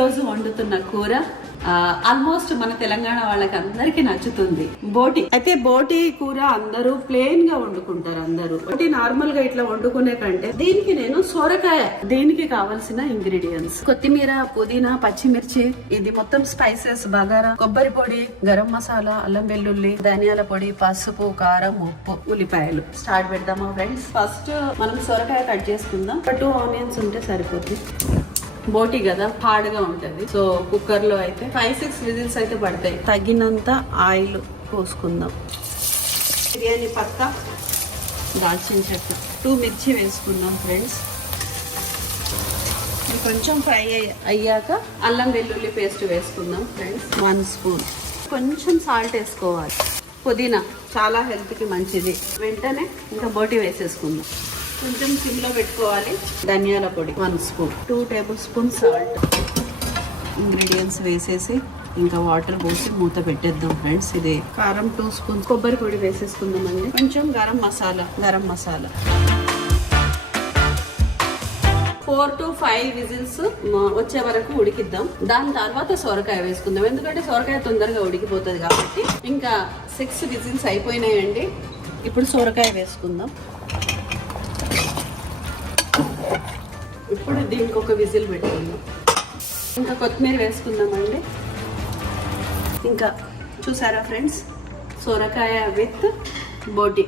రోజు వండుతున్న కూర ఆల్మోస్ట్ మన తెలంగాణ వాళ్ళకి అందరికి నచ్చుతుంది. బోటి అయితే బోటి కూర అందరూ ప్లెయిన్ గా వండుకుంటారు. అందరూ బోటి నార్మల్ గా ఇట్లా వండుకునే కంటే దీనికి నేను సొరకాయ, దీనికి కావాల్సిన ఇంగ్రీడియంట్స్ కొత్తిమీర, పుదీనా, పచ్చిమిర్చి, ఇది మొత్తం స్పైసెస్, బగారా, కొబ్బరి పొడి, గరం మసాలా, అల్లం వెల్లుల్లి, ధనియాల పొడి, పసుపు, కారం, ఉప్పు, ఉల్లిపాయలు. స్టార్ట్ పెడదామా ఫ్రెండ్స్? ఫస్ట్ మనం సొరకాయ కట్ చేసుకుందాం. 2 ఆనియన్స్ ఉంటే సరిపోతుంది. బోటి కదా, హార్డ్ గా ఉంటది. సో కుక్కర్ లో అయితే 5-6 విజిల్స్ అయితే పడతాయి. తగినంత ఆయిల్ పోసుకుందాం. బిర్యానీ పత్తా, దాల్చిన చెక్క, 2 మిర్చి వేసుకుందాం ఫ్రెండ్స్. కొంచెం ఫ్రై అయ్యాక అల్లం వెల్లుల్లి పేస్ట్ వేసుకుందాం ఫ్రెండ్స్. 1 స్పూన్. కొంచెం సాల్ట్ వేసుకోవాలి. పుదీనా చాలా హెల్త్ కి మంచిది. వెంటనే ఇంకా బోటి వేసేసుకుందాం. కొంచెం సిమ్ లో పెట్టుకోవాలి. ధనియాల పొడి 1 spoon, 2 table spoon salt. Ingredients వేసేసి ఇంకా వాటర్ పోసి మూత పెట్టేద్దాం ఫ్రెండ్స్. ఇది కారం 2 స్పూన్స్, కొబ్బరి పొడి వేసేసుకుందామండి. కొంచెం గరం మసాలా 4 to 5 విజిల్స్ వచ్చే వరకు ఉడికిద్దాం. దాని తర్వాత సొరకాయ వేసుకుందాం. ఎందుకంటే సొరకాయ తొందరగా ఉడికిపోతుంది కాబట్టి. ఇంకా 6 విజిల్స్ అయిపోయినాయండి. ఇప్పుడు సొరకాయ వేసుకుందాం. ఇప్పుడు దీనికి ఒక విజిల్ పెట్టుకుందాం. ఇంకా కొత్తిమీర వేసుకుందామండి. ఇంకా చూసారా ఫ్రెండ్స్, సొరకాయ విత్ బోటి.